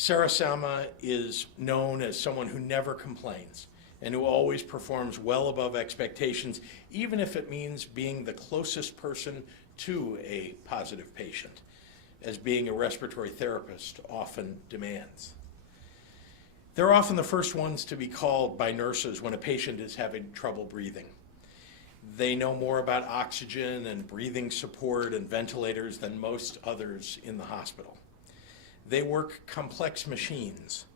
Sarah Sama is known as someone who never complains and who always performs well above expectations, even if it means being the closest person to a positive patient, as being a respiratory therapist often demands. They're often the first ones to be called by nurses when a patient is having trouble breathing. They know more about oxygen and breathing support and ventilators than most others in the hospital. They work complex machines,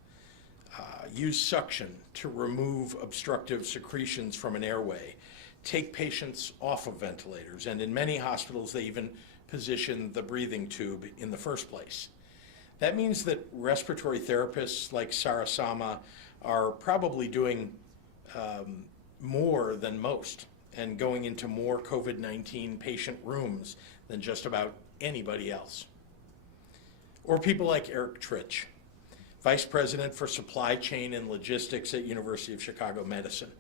use suction to remove obstructive secretions from an airway, take patients off of ventilators, and in many hospitals they even position the breathing tube in the first place. That means that respiratory therapists like Sarah Sama are probably doing more than most and going into more COVID-19 patient rooms than just about anybody else. Or people like Eric Tritch, Vice President for Supply Chain and Logistics at University of Chicago Medicine.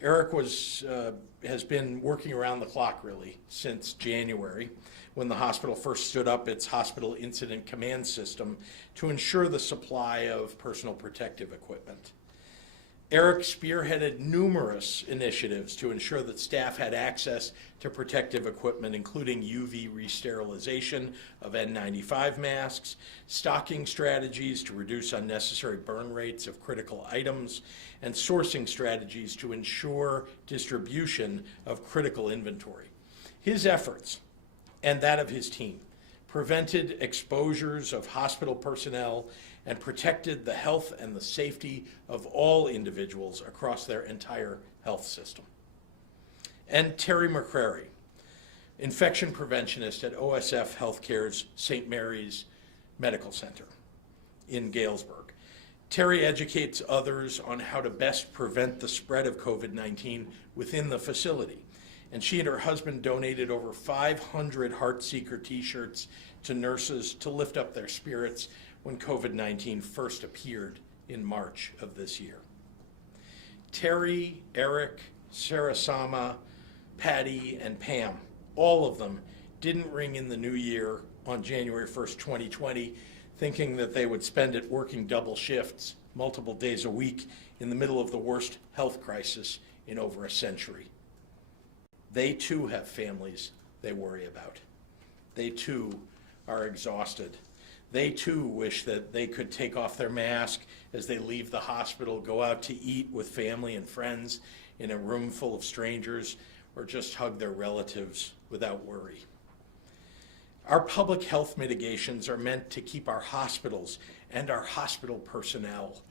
Eric has been working around the clock really since January, when the hospital first stood up its hospital incident command system to ensure the supply of personal protective equipment. Eric spearheaded numerous initiatives to ensure that staff had access to protective equipment, including UV re-sterilization of N95 masks, stocking strategies to reduce unnecessary burn rates of critical items, and sourcing strategies to ensure distribution of critical inventory. His efforts, and that of his team, prevented exposures of hospital personnel and protected the health and the safety of all individuals across their entire health system. And Terry McCrary, infection preventionist at OSF Healthcare's St. Mary's Medical Center in Galesburg. Terry educates others on how to best prevent the spread of COVID-19 within the facility. And she and her husband donated over 500 Heartseeker t-shirts to nurses to lift up their spirits when COVID-19 first appeared in March of this year. Terry, Eric, Sarah Sama, Patty, and Pam, all of them didn't ring in the new year on January 1st, 2020, thinking that they would spend it working double shifts, multiple days a week, in the middle of the worst health crisis in over a century. They too have families they worry about. They too are exhausted. They too wish that they could take off their mask as they leave the hospital, go out to eat with family and friends in a room full of strangers, or just hug their relatives without worry. Our public health mitigations are meant to keep our hospitals and our hospital personnel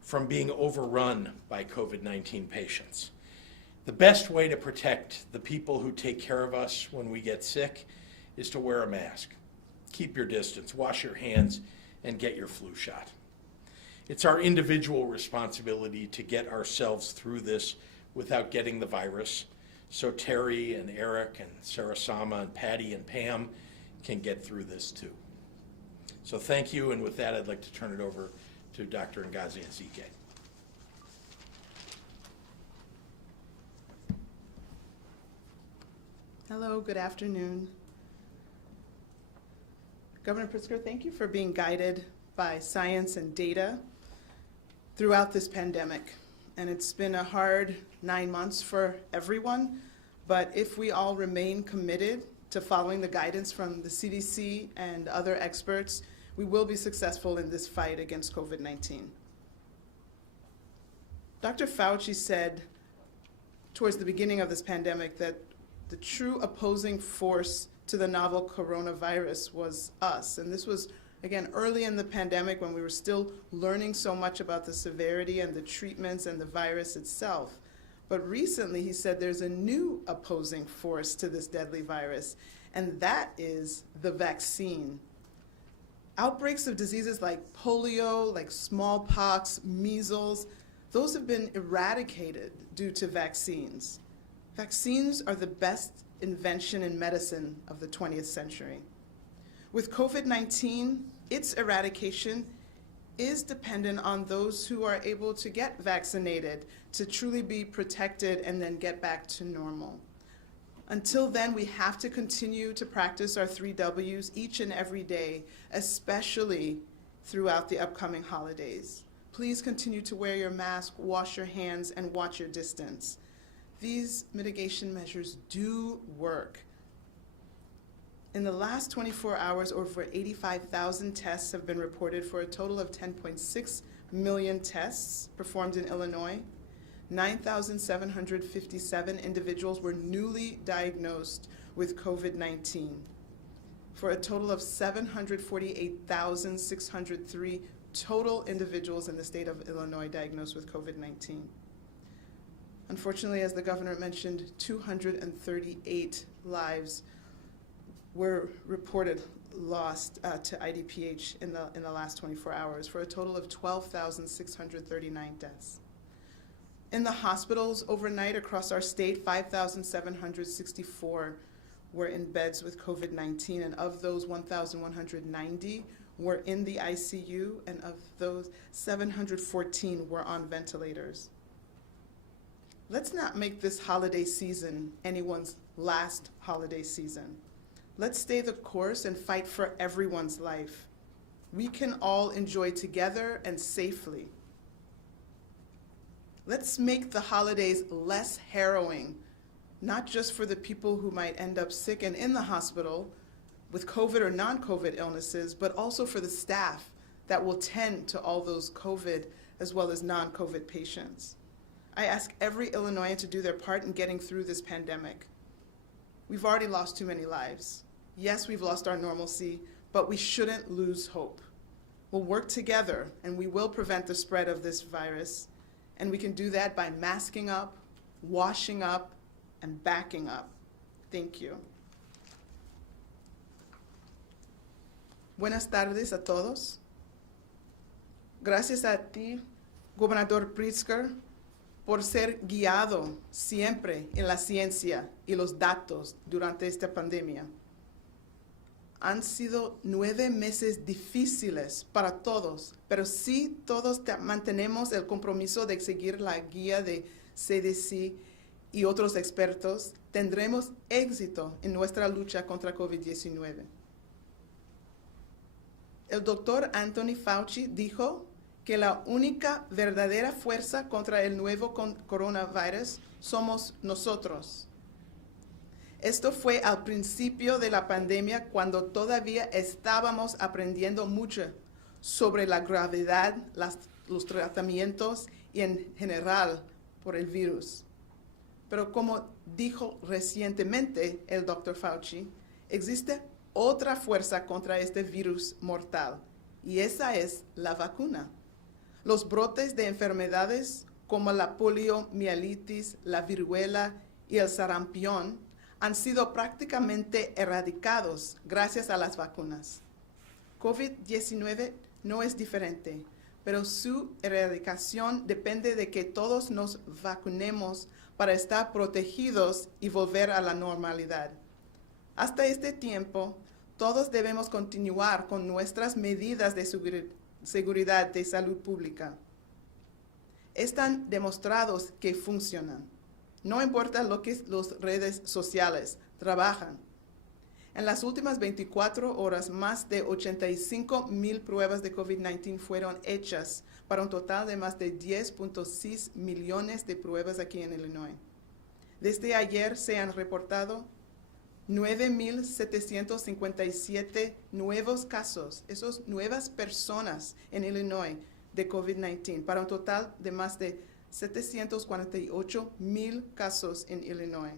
from being overrun by COVID-19 patients. The best way to protect the people who take care of us when we get sick is to wear a mask. Keep your distance, wash your hands, and get your flu shot. It's our individual responsibility to get ourselves through this without getting the virus, so Terry and Eric and Sarah Sama and Patty and Pam can get through this too. So thank you, and with that I'd like to turn it over to Dr. Ngozi Ezike. Hello, good afternoon. Governor Pritzker, thank you for being guided by science and data throughout this pandemic. And it's been a hard 9 months for everyone, but if we all remain committed to following the guidance from the CDC and other experts, we will be successful in this fight against COVID-19. Dr. Fauci said towards the beginning of this pandemic that the true opposing force to the novel coronavirus was us. And this was, again, early in the pandemic when we were still learning so much about the severity and the treatments and the virus itself. But recently he said there's a new opposing force to this deadly virus, and that is the vaccine. Outbreaks of diseases like polio, like smallpox, measles, those have been eradicated due to vaccines. Vaccines are the best invention in medicine of the 20th century. With COVID-19, its eradication is dependent on those who are able to get vaccinated to truly be protected and then get back to normal. Until then, we have to continue to practice our 3 Ws each and every day, especially throughout the upcoming holidays. Please continue to wear your mask, wash your hands, and watch your distance. These mitigation measures do work. In the last 24 hours, over 85,000 tests have been reported for a total of 10.6 million tests performed in Illinois. 9,757 individuals were newly diagnosed with COVID-19, for a total of 748,603 total individuals in the state of Illinois diagnosed with COVID-19. Unfortunately, as the governor mentioned, 238 lives were reported lost to IDPH in the last 24 hours, for a total of 12,639 deaths. In the hospitals overnight across our state, 5,764 were in beds with COVID-19, and of those, 1,190 were in the ICU, and of those, 714 were on ventilators. Let's not make this holiday season anyone's last holiday season. Let's stay the course and fight for everyone's life. We can all enjoy together and safely. Let's make the holidays less harrowing, not just for the people who might end up sick and in the hospital with COVID or non-COVID illnesses, but also for the staff that will tend to all those COVID as well as non-COVID patients. I ask every Illinoisan to do their part in getting through this pandemic. We've already lost too many lives. Yes, we've lost our normalcy, but we shouldn't lose hope. We'll work together and we will prevent the spread of this virus, and we can do that by masking up, washing up, and backing up. Thank you. Buenas tardes a todos. Gracias a ti, Gobernador Pritzker, por ser guiado siempre en la ciencia y los datos durante esta pandemia. Han sido 9 meses difíciles para todos, pero si todos mantenemos el compromiso de seguir la guía de CDC y otros expertos, tendremos éxito en nuestra lucha contra COVID-19. El doctor Anthony Fauci dijo que la única verdadera fuerza contra el nuevo coronavirus somos nosotros. Esto fue al principio de la pandemia, cuando todavía estábamos aprendiendo mucho sobre la gravedad, los tratamientos y en general por el virus. Pero como dijo recientemente el Dr. Fauci, existe otra fuerza contra este virus mortal, y esa es la vacuna. Los brotes de enfermedades como la poliomielitis, la viruela y el sarampión han sido prácticamente erradicados gracias a las vacunas. COVID-19 no es diferente, pero su erradicación depende de que todos nos vacunemos para estar protegidos y volver a la normalidad. Hasta este tiempo, todos debemos continuar con nuestras medidas de seguridad de salud pública. Están demostrados que funcionan. No importa lo que las redes sociales trabajan. En las últimas 24 horas, más de 85,000 pruebas de COVID-19 fueron hechas, para un total de más de 10.6 millones de pruebas aquí en Illinois. Desde ayer se han reportado 9,757 nuevos casos, esas nuevas personas en Illinois de COVID-19, para un total de más de 748,000 casos en Illinois.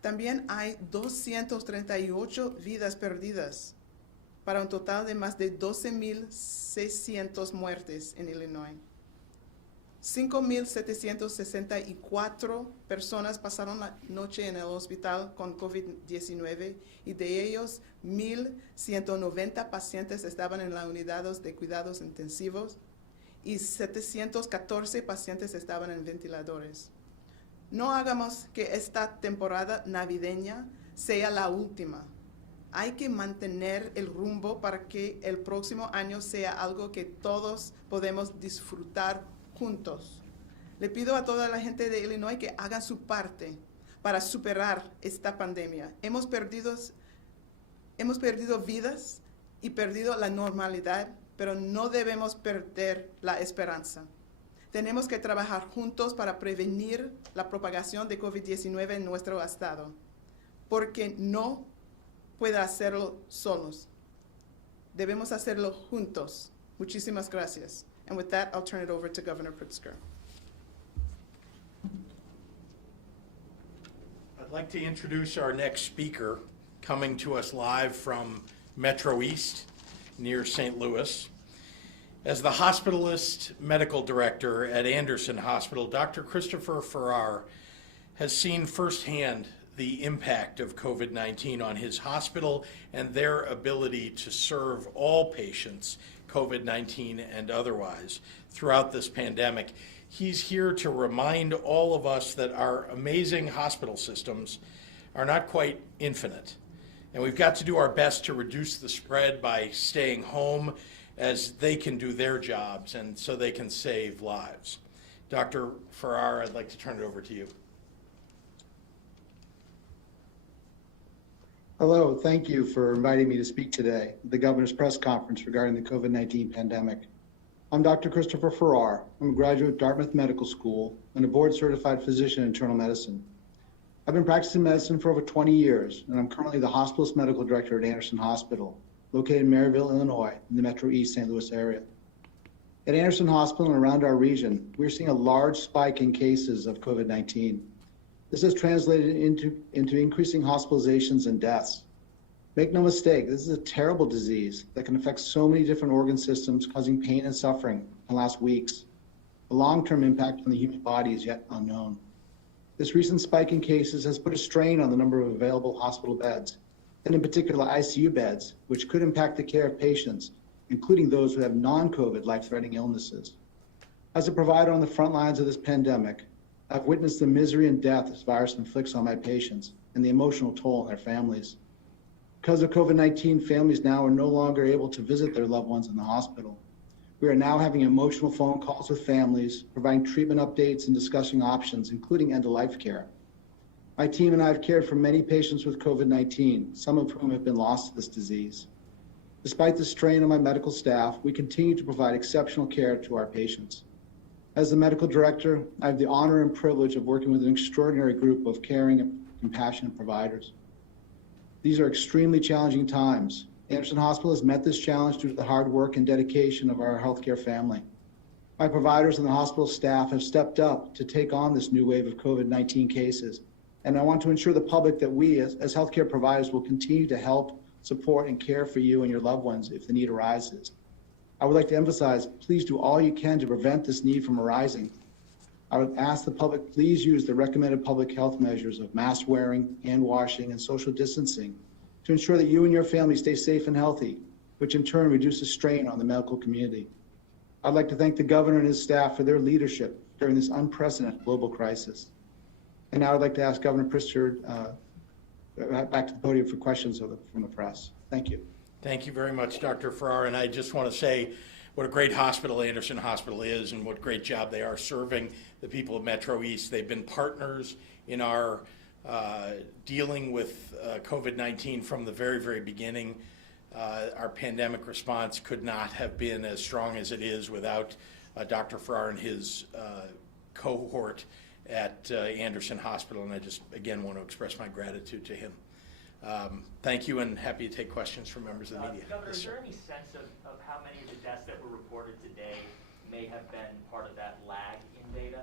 También hay 238 vidas perdidas, para un total de más de 12,600 muertes en Illinois. 5,764 personas pasaron la noche en el hospital con COVID-19, y de ellos 1,190 pacientes estaban en las unidades de cuidados intensivos y 714 pacientes estaban en ventiladores. No hagamos que esta temporada navideña sea la última. Hay que mantener el rumbo para que el próximo año sea algo que todos podemos disfrutar juntos. Le pido a toda la gente de Illinois que hagan su parte para superar esta pandemia. Hemos perdido vidas y perdido la normalidad, pero no debemos perder la esperanza. Tenemos que trabajar juntos para prevenir la propagación de COVID-19 en nuestro estado, porque no puede hacerlo solos. Debemos hacerlo juntos. Muchísimas gracias. And with that, I'll turn it over to Governor Pritzker. I'd like to introduce our next speaker, coming to us live from Metro East near St. Louis. As the hospitalist medical director at Anderson Hospital, Dr. Christopher Farrar has seen firsthand the impact of COVID-19 on his hospital and their ability to serve all patients, COVID-19 and otherwise, throughout this pandemic. He's here to remind all of us that our amazing hospital systems are not quite infinite. And we've got to do our best to reduce the spread by staying home as they can do their jobs and so they can save lives. Dr. Farrar, I'd like to turn it over to you. Hello, thank you for inviting me to speak today at the Governor's press conference regarding the COVID-19 pandemic. I'm Dr. Christopher Farrar. I'm a graduate of Dartmouth Medical School and a board-certified physician in internal medicine. I've been practicing medicine for over 20 years, and I'm currently the hospitalist medical director at Anderson Hospital, located in Maryville, Illinois, in the Metro East St. Louis area. At Anderson Hospital and around our region, we're seeing a large spike in cases of COVID-19. This has translated into increasing hospitalizations and deaths. Make no mistake, this is a terrible disease that can affect so many different organ systems, causing pain and suffering and last weeks. The long-term impact on the human body is yet unknown. This recent spike in cases has put a strain on the number of available hospital beds, and in particular ICU beds, which could impact the care of patients, including those who have non-COVID life-threatening illnesses. As a provider on the front lines of this pandemic, I've witnessed the misery and death this virus inflicts on my patients and the emotional toll on their families. Because of COVID-19, families now are no longer able to visit their loved ones in the hospital. We are now having emotional phone calls with families, providing treatment updates and discussing options, including end-of-life care. My team and I have cared for many patients with COVID-19, some of whom have been lost to this disease. Despite the strain on my medical staff, we continue to provide exceptional care to our patients. As the medical director, I have the honor and privilege of working with an extraordinary group of caring and compassionate providers. These are extremely challenging times. Anderson Hospital has met this challenge due to the hard work and dedication of our healthcare family. My providers and the hospital staff have stepped up to take on this new wave of COVID-19 cases, and I want to ensure the public that we as healthcare providers will continue to help, support, and care for you and your loved ones if the need arises. I would like to emphasize, please do all you can to prevent this need from arising. I would ask the public, please use the recommended public health measures of mask wearing, hand washing, and social distancing to ensure that you and your family stay safe and healthy, which in turn reduces strain on the medical community. I'd like to thank the governor and his staff for their leadership during this unprecedented global crisis. And now I'd like to ask Governor Pritzker back to the podium for questions from the press. Thank you. Thank you very much, Dr. Farrar. And I just want to say what a great hospital Anderson Hospital is and what great job they are serving the people of Metro East. They've been partners in our dealing with COVID-19 from the very, very beginning. Our pandemic response could not have been as strong as it is without Dr. Farrar and his cohort at Anderson Hospital, and I just, again, want to express my gratitude to him. Thank you, and happy to take questions from members of the media. Governor, Yes, is sir. there any sense of how many of the deaths that were reported today may have been part of that lag in data?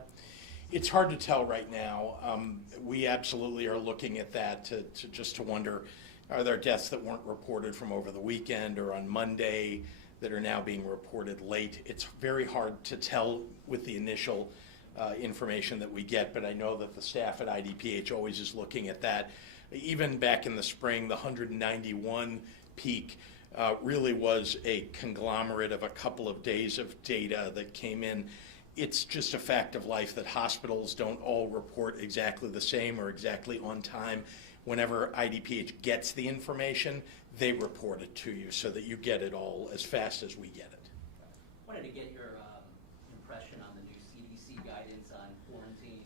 It's hard to tell right now. We absolutely are looking at that to wonder, are there deaths that weren't reported from over the weekend or on Monday that are now being reported late? It's very hard to tell with the initial information that we get, but I know that the staff at IDPH always is looking at that. Even back in the spring, the 191 peak really was a conglomerate of a couple of days of data that came in. It's just a fact of life that hospitals don't all report exactly the same or exactly on time. Whenever IDPH gets the information, they report it to you so that you get it all as fast as we get it. I wanted to get your impression on the new CDC guidance on quarantine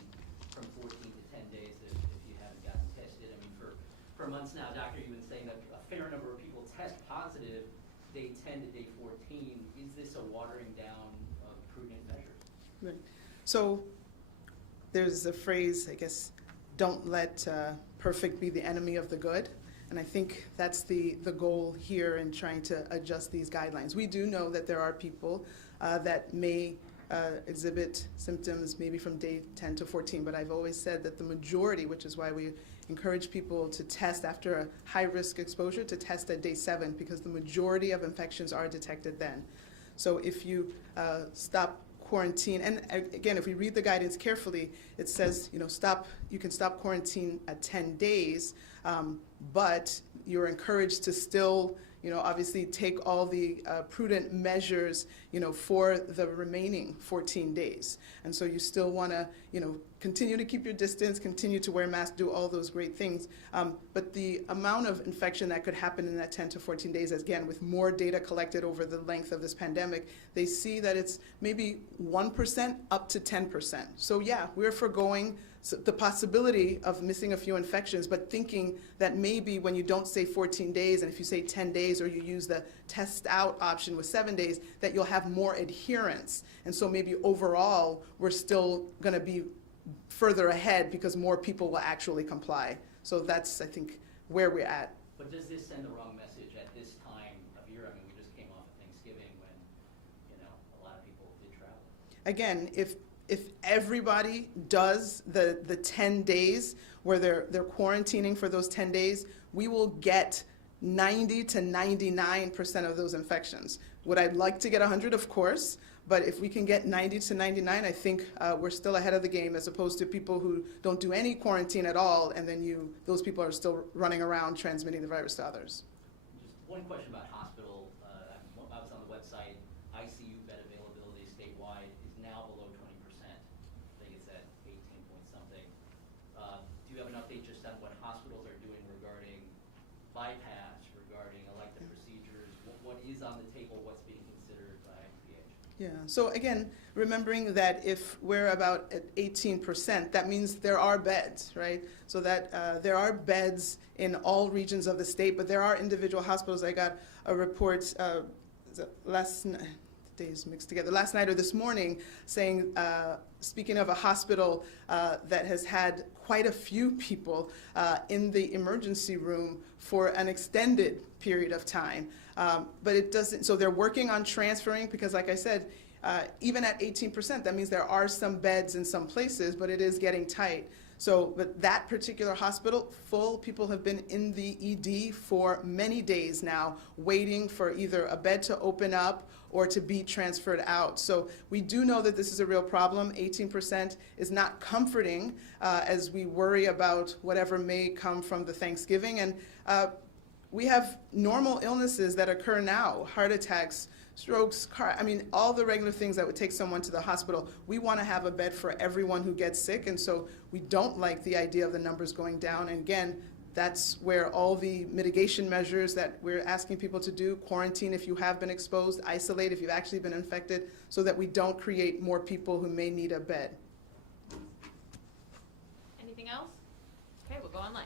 from 14 to 10 days if you haven't gotten tested. I mean, for months now, Doctor, you've been saying that a fair number of people test positive day 10 to day 14, is this a watering down of prudent measures? Right. So there's a phrase, I guess, don't let perfect be the enemy of the good. And I think that's the goal here in trying to adjust these guidelines. We do know that there are people that may exhibit symptoms maybe from day 10 to 14, but I've always said that the majority, which is why we encourage people to test after a high-risk exposure, to test at day 7, because the majority of infections are detected then. So if you stop quarantine, and again, if we read the guidance carefully, it says, you can stop quarantine at 10 days, but you're encouraged to still, obviously take all the prudent measures, for the remaining 14 days. And so you still want to, continue to keep your distance, continue to wear masks, do all those great things. But the amount of infection that could happen in that 10 to 14 days, again, with more data collected over the length of this pandemic, they see that it's maybe 1% up to 10%. So yeah, we're foregoing the possibility of missing a few infections, but thinking that maybe when you don't say 14 days, and if you say 10 days, or you use the test out option with 7 days, that you'll have more adherence. And so maybe overall, we're still going to be further ahead because more people will actually comply. So that's, I think, where we're at. But does this send the wrong message at this time of year? I mean, we just came off of Thanksgiving when, a lot of people did travel. Again, if everybody does the 10 days where they're quarantining for those 10 days, we will get 90 to 99% of those infections. Would I like to get 100? Of course. But if we can get 90 to 99, I think we're still ahead of the game, as opposed to people who don't do any quarantine at all, and then those people are still running around transmitting the virus to others. Just one question about hospital. I was on the website. ICU bed availability statewide is now below 20%. I think it's at 18 point something. Do you have an update just on what hospitals are doing regarding bypass, regarding elective procedures? What is on the table? What's being considered by IPH? Yeah, so again, remembering that if we're about at 18%, that means there are beds, right? So that there are beds in all regions of the state, but there are individual hospitals. I got a report last night, days mixed together, last night or this morning, saying, speaking of a hospital that has had quite a few people in the emergency room for an extended period of time. But it doesn't, so they're working on transferring, because like I said, even at 18%, that means there are some beds in some places, but it is getting tight. So, but that particular hospital, full, people have been in the ED for many days now, waiting for either a bed to open up or to be transferred out. So we do know that this is a real problem. 18% is not comforting as we worry about whatever may come from the Thanksgiving. And we have normal illnesses that occur now, heart attacks, strokes, all the regular things that would take someone to the hospital. We want to have a bed for everyone who gets sick, and so we don't like the idea of the numbers going down. And again, that's where all the mitigation measures that we're asking people to do, quarantine if you have been exposed, isolate if you've actually been infected, so that we don't create more people who may need a bed. Anything else? Okay, we'll go online.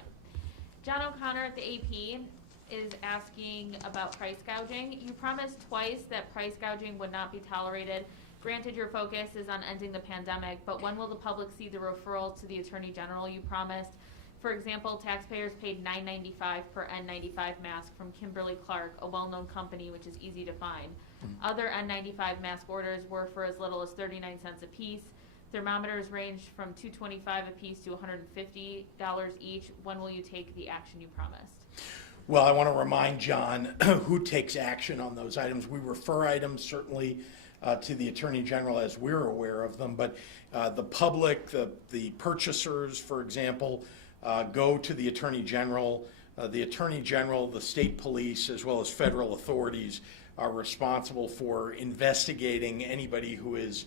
John O'Connor at the AP is asking about price gouging. You promised twice that price gouging would not be tolerated. Granted, your focus is on ending the pandemic, but when will the public see the referral to the Attorney General you promised? For example, taxpayers paid $9.95 per N95 mask from Kimberly-Clark, a well-known company which is easy to find. Other N95 mask orders were for as little as 39 cents a piece. Thermometers ranged from $225 a piece to $150 each. When will you take the action you promised? Well, I want to remind John who takes action on those items. We refer items certainly to the Attorney General as we're aware of them, but the public, the purchasers, for example, go to the Attorney General. The Attorney General, the state police, as well as federal authorities are responsible for investigating anybody who is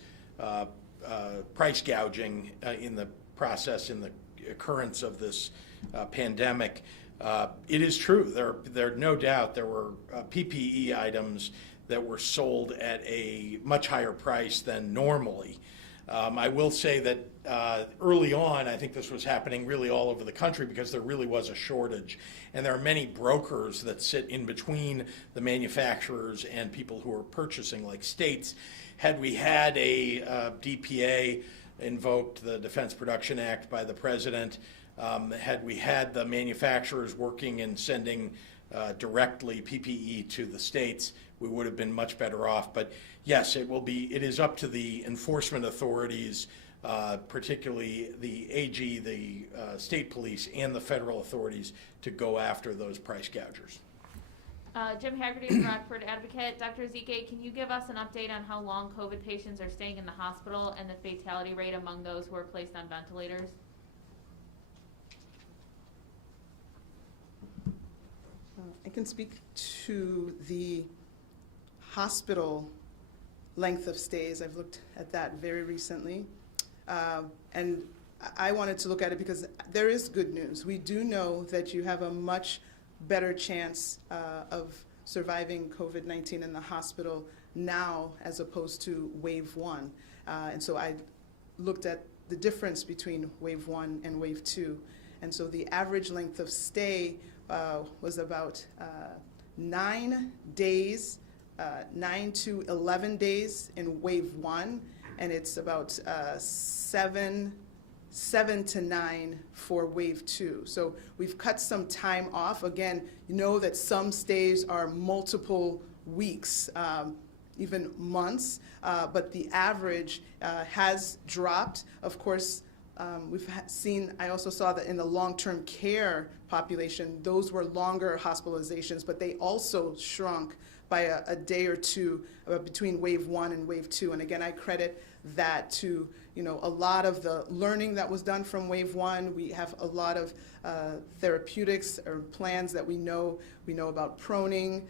price gouging in the process, in the occurrence of this pandemic. It is true, there no doubt there were PPE items that were sold at a much higher price than normally. I will say that early on, I think this was happening really all over the country because there really was a shortage. And there are many brokers that sit in between the manufacturers and people who are purchasing, like states. Had we had a DPA invoked, the Defense Production Act by the President, had we had the manufacturers working and sending directly PPE to the states, we would have been much better off. But yes, it is up to the enforcement authorities, particularly the AG, the state police, and the federal authorities to go after those price gougers. Jim Haggerty from Rockford Advocate. Dr. Ezike, can you give us an update on how long COVID patients are staying in the hospital and the fatality rate among those who are placed on ventilators? I can speak to the hospital length of stays. I've looked at that very recently. And I wanted to look at it because there is good news. We do know that you have a much better chance of surviving COVID-19 in the hospital now as opposed to wave 1. And so I looked at the difference between wave 1 and wave 2. And so the average length of stay was about 9 days, 9 to 11 days in wave 1, and it's about 7 to 9 for wave 2. So we've cut some time off. Again, you know that some stays are multiple weeks, even months, but the average has dropped. Of course, we've seen, I also saw that in the long-term care population, those were longer hospitalizations, but they also shrunk by a day or two between wave 1 and wave 2. And again, I credit that to, a lot of the learning that was done from wave 1. We have a lot of therapeutics or plans that we know. We know about proning.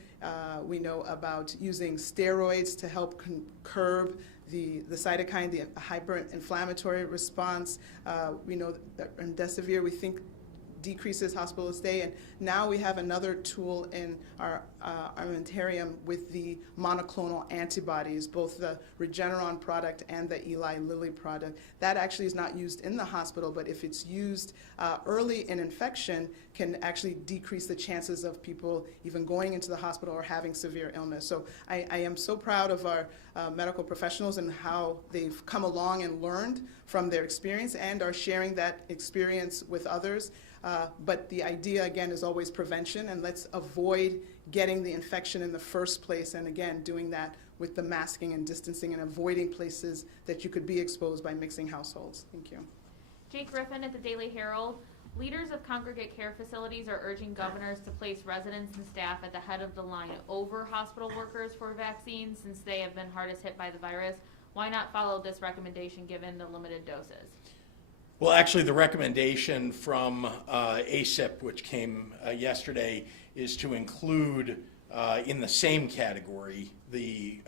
We know about using steroids to help curb the cytokine, the hyperinflammatory response. We know that remdesivir, we think, decreases hospital stay, and now we have another tool in our armamentarium with the monoclonal antibodies, both the Regeneron product and the Eli Lilly product. That actually is not used in the hospital, but if it's used early in infection, can actually decrease the chances of people even going into the hospital or having severe illness. So I am so proud of our medical professionals and how they've come along and learned from their experience and are sharing that experience with others. But the idea, again, is always prevention, and let's avoid getting the infection in the first place, and again, doing that with the masking and distancing and avoiding places that you could be exposed by mixing households. Thank you. Jake Griffin at the Daily Herald. Leaders of congregate care facilities are urging governors to place residents and staff at the head of the line over hospital workers for vaccines since they have been hardest hit by the virus. Why not follow this recommendation given the limited doses? Well, actually, the recommendation from ACIP, which came yesterday, is to include in the same category the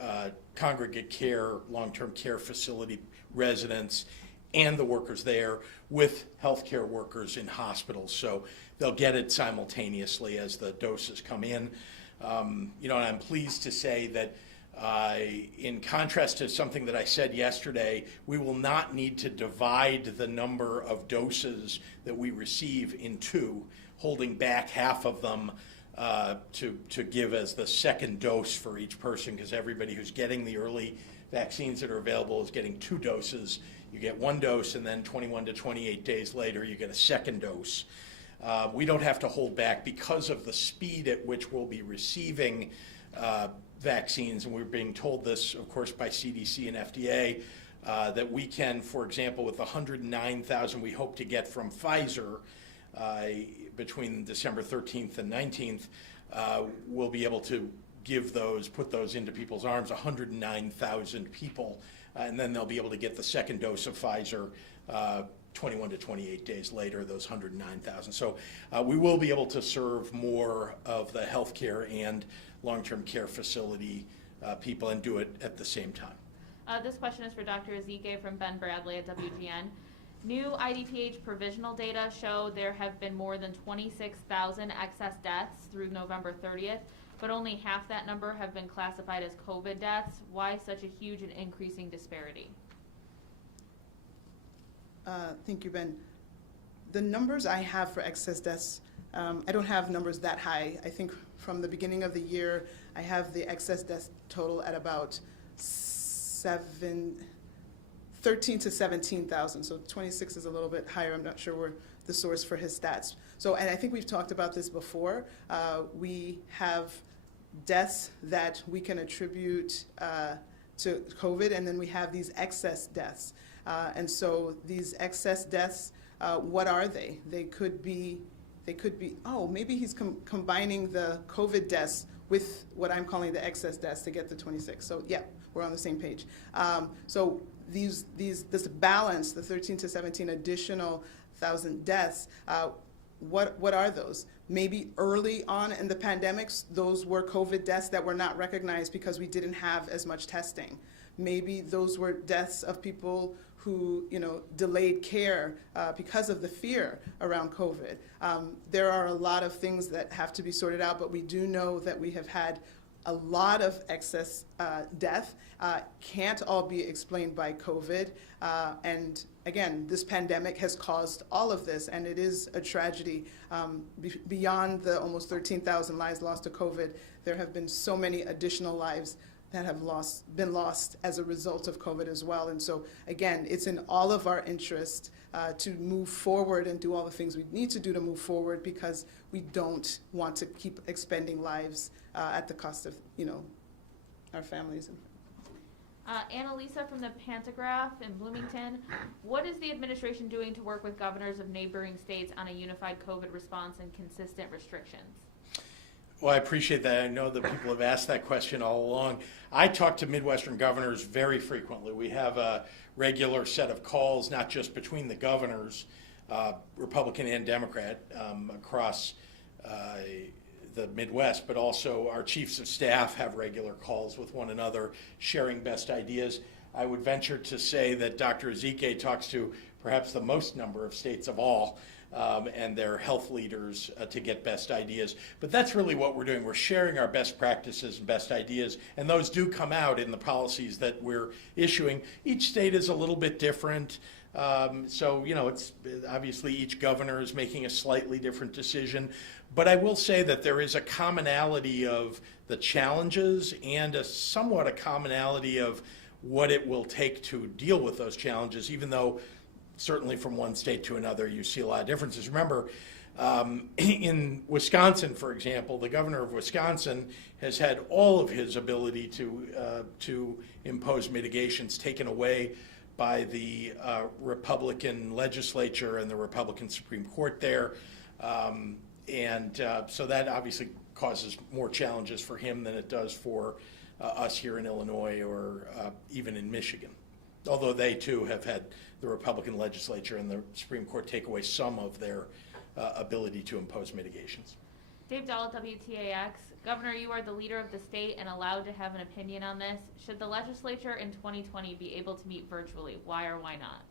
congregate care, long-term care facility residents and the workers there with healthcare workers in hospitals. So they'll get it simultaneously as the doses come in. And I'm pleased to say that in contrast to something that I said yesterday, we will not need to divide the number of doses that we receive in two, holding back half of them to give as the second dose for each person, because everybody who's getting the early vaccines that are available is getting 2 doses. You get 1 dose, and then 21 to 28 days later, you get a second dose. We don't have to hold back because of the speed at which we'll be receiving vaccines, and we're being told this, of course, by CDC and FDA, that we can, for example, with the 109,000 we hope to get from Pfizer between December 13th and 19th, we'll be able to put those into people's arms, 109,000 people, and then they'll be able to get the second dose of Pfizer 21 to 28 days later, those 109,000. So we will be able to serve more of the healthcare and long-term care facility people and do it at the same time. This question is for Dr. Ezike from Ben Bradley at WGN. New IDPH provisional data show there have been more than 26,000 excess deaths through November 30th, but only half that number have been classified as COVID deaths. Why such a huge and increasing disparity? Thank you, Ben. The numbers I have for excess deaths, I don't have numbers that high. I think from the beginning of the year, I have the excess death total at about 13 to 17,000. So 26 is a little bit higher. I'm not sure where the source for his stats. So, and I think we've talked about this before. We have deaths that we can attribute to COVID, and then we have these excess deaths. And so these excess deaths, what are they? They could be, oh, maybe he's combining the COVID deaths with what I'm calling the excess deaths to get the 26. So yeah, we're on the same page. So this balance, the 13 to 17 additional thousand deaths, what are those? Maybe early on in the pandemics, those were COVID deaths that were not recognized because we didn't have as much testing. Maybe those were deaths of people who, delayed care because of the fear around COVID. There are a lot of things that have to be sorted out, but we do know that we have had a lot of excess death. Can't all be explained by COVID. And again, this pandemic has caused all of this, and it is a tragedy. Beyond the almost 13,000 lives lost to COVID, there have been so many additional lives that have been lost as a result of COVID as well. And so again, it's in all of our interest to move forward and do all the things we need to do to move forward, because we don't want to keep expending lives at the cost of, our families. Annalisa from the Pantograph in Bloomington. What is the administration doing to work with governors of neighboring states on a unified COVID response and consistent restrictions? Well, I appreciate that. I know that people have asked that question all along. I talk to Midwestern governors very frequently. We have a regular set of calls, not just between the governors, Republican and Democrat, across the Midwest, but also our chiefs of staff have regular calls with one another, sharing best ideas. I would venture to say that Dr. Ezike talks to perhaps the most number of states of all, and their health leaders to get best ideas. But that's really what we're doing. We're sharing our best practices and best ideas, and those do come out in the policies that we're issuing. Each state is a little bit different. So, it's obviously each governor is making a slightly different decision. But I will say that there is a commonality of the challenges and somewhat a commonality of what it will take to deal with those challenges, even though certainly from one state to another you see a lot of differences. Remember, in Wisconsin, for example, the governor of Wisconsin has had all of his ability to impose mitigations taken away by the Republican legislature and the Republican Supreme Court there. So that obviously causes more challenges for him than it does for us here in Illinois or even in Michigan. Although they too have had the Republican legislature and the Supreme Court take away some of their ability to impose mitigations. Dave Dahl, WTAX. Governor, you are the leader of the state and allowed to have an opinion on this. Should the legislature in 2020 be able to meet virtually? Why or why not?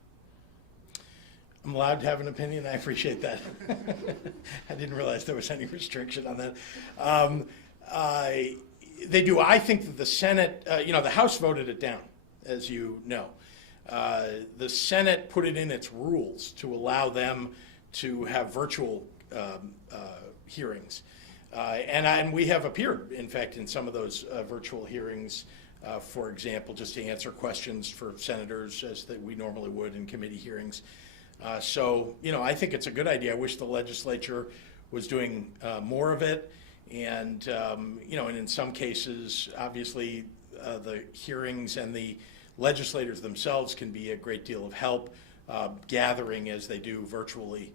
I'm allowed to have an opinion. I appreciate that. I didn't realize there was any restriction on that. They do. I think that the Senate, the House voted it down, as you know. The Senate put it in its rules to allow them to have virtual hearings. And we have appeared, in fact, in some of those virtual hearings, for example, just to answer questions for senators as that we normally would in committee hearings. So, I think it's a good idea. I wish the legislature was doing more of it. And, and in some cases, obviously, the hearings and the legislators themselves can be a great deal of help gathering as they do virtually.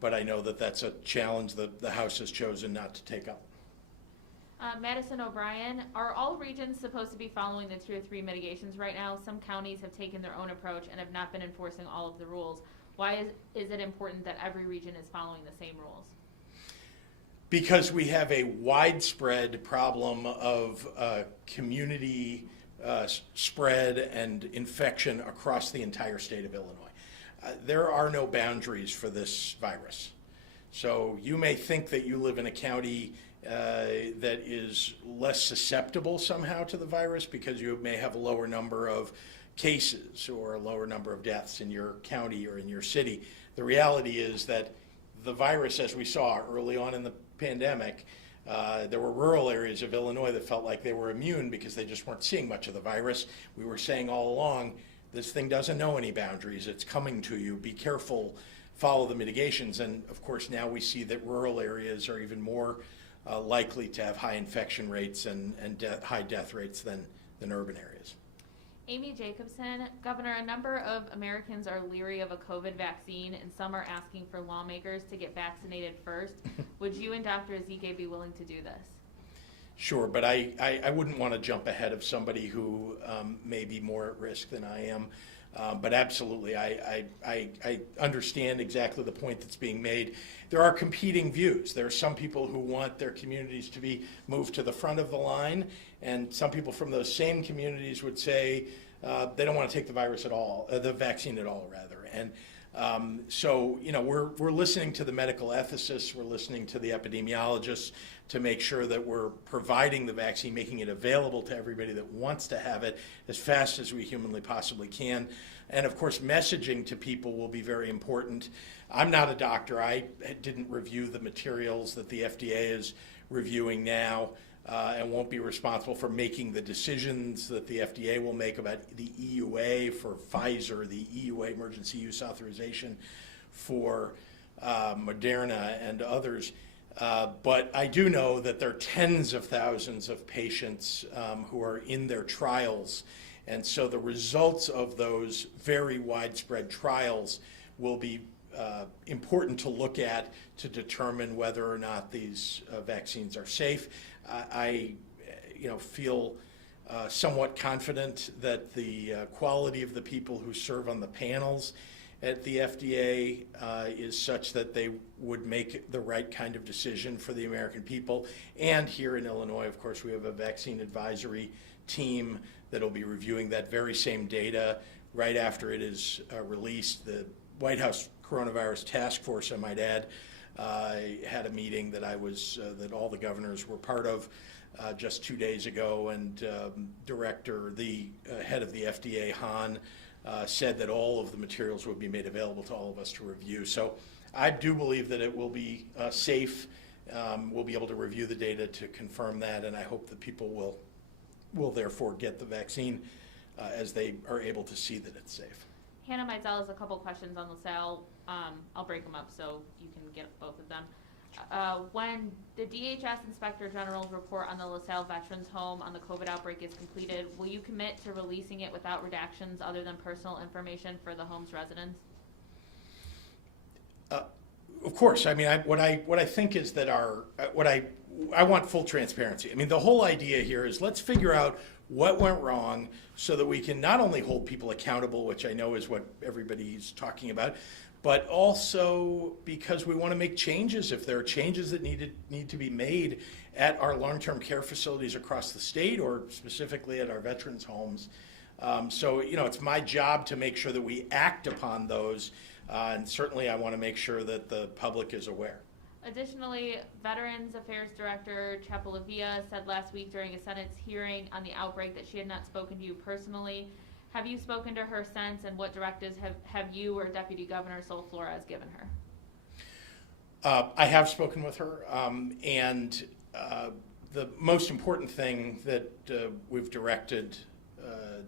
But I know that that's a challenge that the House has chosen not to take up. Madison O'Brien, are all regions supposed to be following the Tier 3 mitigations right now? Some counties have taken their own approach and have not been enforcing all of the rules. Why is it important that every region is following the same rules? Because we have a widespread problem of community spread and infection across the entire state of Illinois. There are no boundaries for this virus. So you may think that you live in a county that is less susceptible somehow to the virus because you may have a lower number of cases or a lower number of deaths in your county or in your city. The reality is that the virus, as we saw early on in the pandemic, there were rural areas of Illinois that felt like they were immune because they just weren't seeing much of the virus. We were saying all along, this thing doesn't know any boundaries. It's coming to you. Be careful. Follow the mitigations. And of course, now we see that rural areas are even more likely to have high infection rates and high death rates than urban areas. Amy Jacobson, Governor, a number of Americans are leery of a COVID vaccine, and some are asking for lawmakers to get vaccinated first. Would you and Dr. Ezike be willing to do this? Sure, but I wouldn't want to jump ahead of somebody who may be more at risk than I am. But absolutely, I understand exactly the point that's being made. There are competing views. There are some people who want their communities to be moved to the front of the line, and some people from those same communities would say they don't want to take the virus at all, the vaccine at all, rather. And so, you know, we're listening to the medical ethicists, we're listening to the epidemiologists to make sure that we're providing the vaccine, making it available to everybody that wants to have it as fast as we humanly possibly can. And of course, messaging to people will be very important. I'm not a doctor. I didn't review the materials that the FDA is reviewing now. And won't be responsible for making the decisions that the FDA will make about the EUA for Pfizer, the EUA emergency use authorization for Moderna and others. But I do know that there are tens of thousands of patients who are in their trials. And so the results of those very widespread trials will be important to look at to determine whether or not these vaccines are safe. I feel somewhat confident that the quality of the people who serve on the panels at the FDA is such that they would make the right kind of decision for the American people. And here in Illinois, of course, we have a vaccine advisory team that will be reviewing that very same data right after it is released. The White House Coronavirus Task Force, I might add, had a meeting that that all the governors were part of just 2 days ago, and the head of the FDA, Hahn, said that all of the materials would be made available to all of us to review. So I do believe that it will be safe. We'll be able to review the data to confirm that, and I hope that people will therefore get the vaccine as they are able to see that it's safe. Hannah Meisel has a couple questions on LaSalle. I'll break them up so you can get both of them. When the DHS Inspector General's report on the LaSalle Veterans Home on the COVID outbreak is completed, will you commit to releasing it without redactions other than personal information for the home's residents? Of course. I mean, what I think is that I want full transparency. I mean, the whole idea here is let's figure out what went wrong so that we can not only hold people accountable, which I know is what everybody's talking about, but also because we want to make changes if there are changes that need to be made at our long-term care facilities across the state or specifically at our veterans' homes. So, you know, it's my job to make sure that we act upon those, and certainly I want to make sure that the public is aware. Additionally, Veterans Affairs Director Chapelivia said last week during a Senate hearing on the outbreak that she had not spoken to you personally. Have you spoken to her since, and what directives have you or Deputy Governor Sol Flores given her? I have spoken with her, and the most important thing that we've directed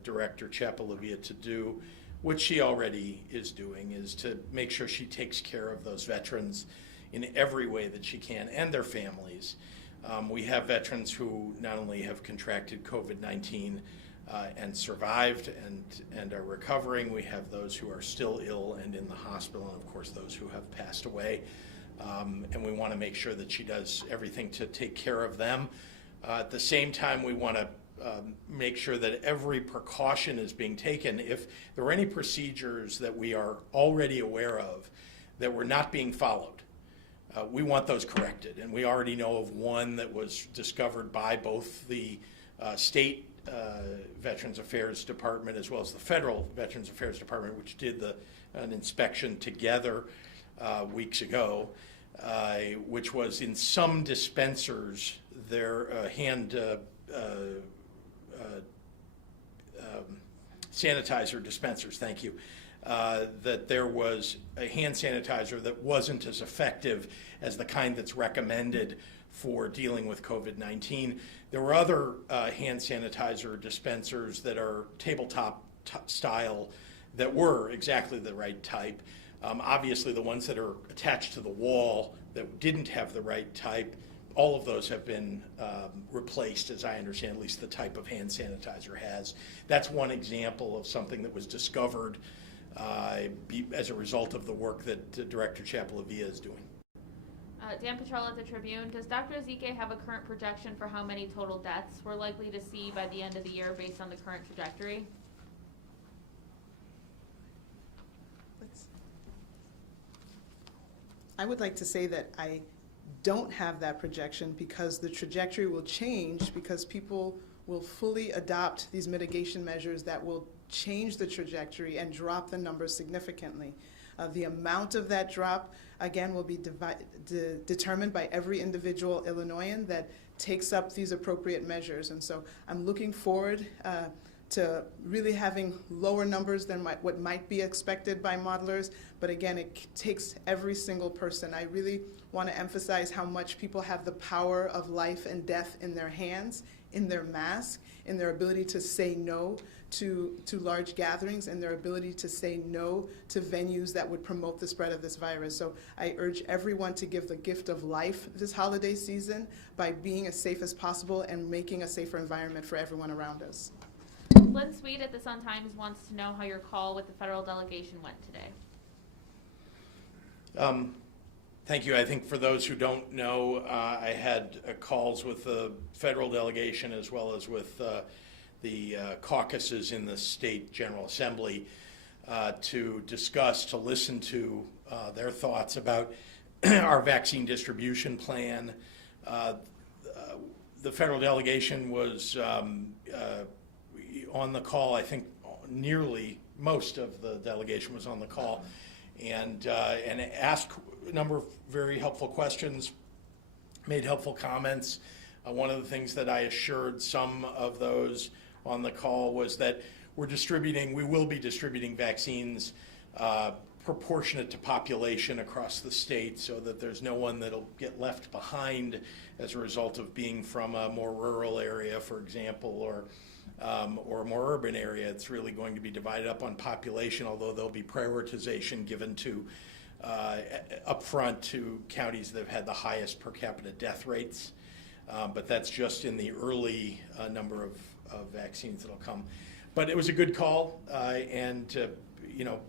Director Chapelivia to do, which she already is doing, is to make sure she takes care of those veterans in every way that she can, and their families. We have veterans who not only have contracted COVID-19 and survived and are recovering, we have those who are still ill and in the hospital, and of course those who have passed away. And we want to make sure that she does everything to take care of them. At the same time, we want to make sure that every precaution is being taken. If there are any procedures that we are already aware of that were not being followed, we want those corrected, and we already know of one that was discovered by both the state Veterans Affairs Department as well as the federal Veterans Affairs Department, which did an inspection together weeks ago. which was in some dispensers, their hand sanitizer dispensers, thank you, that there was a hand sanitizer that wasn't as effective as the kind that's recommended for dealing with COVID-19. There were other hand sanitizer dispensers that are tabletop style that were exactly the right type. Obviously, the ones that are attached to the wall that didn't have the right type, all of those have been replaced, as I understand, at least the type of hand sanitizer has. That's one example of something that was discovered as a result of the work that Director Chapelavia is doing. Dan Petrella at the Tribune. Does Dr. Ezike have a current projection for how many total deaths we're likely to see by the end of the year based on the current trajectory? I would like to say that I don't have that projection because the trajectory will change because people will fully adopt these mitigation measures that will change the trajectory and drop the numbers significantly. The amount of that drop, again, will be determined by every individual Illinoisan that takes up these appropriate measures. And so I'm looking forward to really having lower numbers than what might be expected by modelers. But again, it takes every single person. I really want to emphasize how much people have the power of life and death in their hands, in their mask, in their ability to say no to large gatherings, and their ability to say no to venues that would promote the spread of this virus. So I urge everyone to give the gift of life this holiday season by being as safe as possible and making a safer environment for everyone around us. Lynn Sweet at the Sun-Times wants to know how your call with the federal delegation went today. Thank you. I think for those who don't know, I had calls with the federal delegation as well as with the caucuses in the state General Assembly to discuss, to listen to their thoughts about our vaccine distribution plan. The federal delegation was on the call. I think nearly most of the delegation was on the call, and asked a number of very helpful questions, made helpful comments. One of the things that I assured some of those on the call was that we will be distributing vaccines proportionate to population across the state so that there's no one that'll get left behind as a result of being from a more rural area, for example, or a more urban area. It's really going to be divided up on population, although there'll be prioritization given to upfront to counties that have had the highest per capita death rates. But that's just in the early number of vaccines that'll come. But it was a good call, and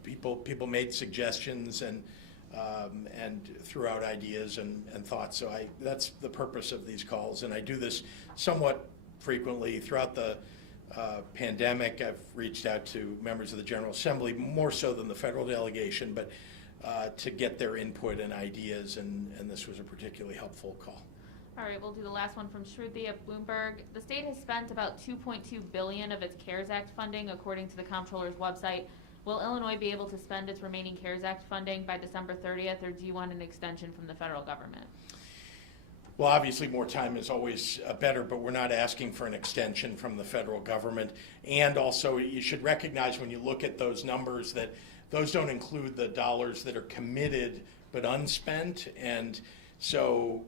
people made suggestions and threw out ideas and thoughts. So that's the purpose of these calls, and I do this somewhat frequently throughout the pandemic. I've reached out to members of the General Assembly, more so than the federal delegation, but to get their input and ideas, and this was a particularly helpful call. All right, we'll do the last one from Shruti at Bloomberg. The state has spent about $2.2 billion of its CARES Act funding, according to the comptroller's website. Will Illinois be able to spend its remaining CARES Act funding by December 30th, or do you want an extension from the federal government? Well, obviously more time is always better, but we're not asking for an extension from the federal government. And also, you should recognize when you look at those numbers that those don't include the dollars that are committed but unspent. And so,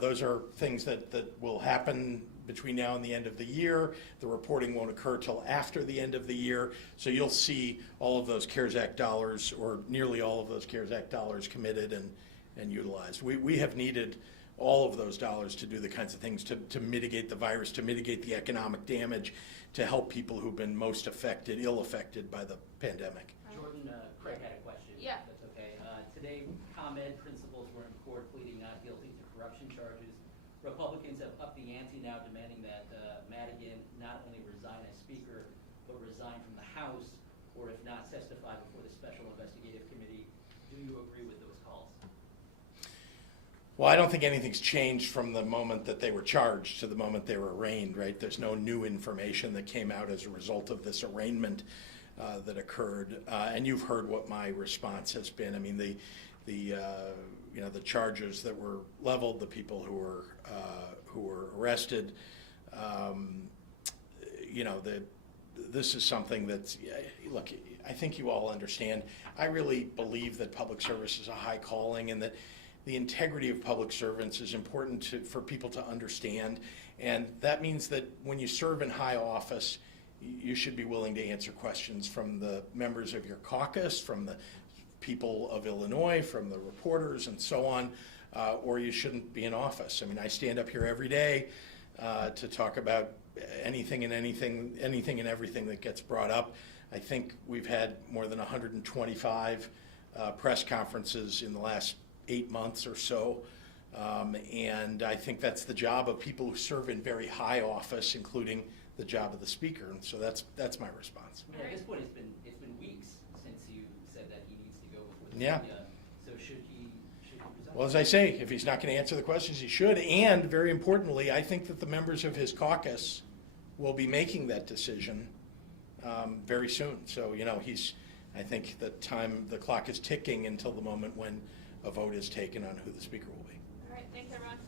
those are things that will happen between now and the end of the year. The reporting won't occur till after the end of the year. So you'll see all of those CARES Act dollars, or nearly all of those CARES Act dollars, committed and utilized. We have needed all of those dollars to do the kinds of things to mitigate the virus, to mitigate the economic damage, to help people who've been most ill affected by the pandemic. Jordan, Craig had a question. Yeah. If that's okay. Today, ComEd principals were in court pleading not guilty to corruption charges. Republicans have upped the ante now, demanding that Madigan not only resign as Speaker, but resign from the House, or if not, testify before the Special Investigative Committee. Do you agree with those calls? Well, I don't think anything's changed from the moment that they were charged to the moment they were arraigned, right? There's no new information that came out as a result of this arraignment that occurred. And you've heard what my response has been. I mean, the the charges that were leveled, the people who were arrested. This is something that's, look, I think you all understand. I really believe that public service is a high calling, and that the integrity of public servants is important for people to understand. And that means that when you serve in high office, you should be willing to answer questions from the members of your caucus, from the people of Illinois, from the reporters and so on, or you shouldn't be in office. I mean, I stand up here every day to talk about anything and everything that gets brought up. I think we've had more than 125 press conferences in the last 8 months or so. And I think that's the job of people who serve in very high office, including the job of the speaker. And so that's my response. I mean, at this point, it's been weeks since you said that he needs to go before the Yeah. media. So should he resign? Well, as I say, if he's not going to answer the questions, he should. And very importantly, I think that the members of his caucus will be making that decision very soon. So, I think the clock is ticking until the moment when a vote is taken on who the speaker will be. All right, thanks everyone.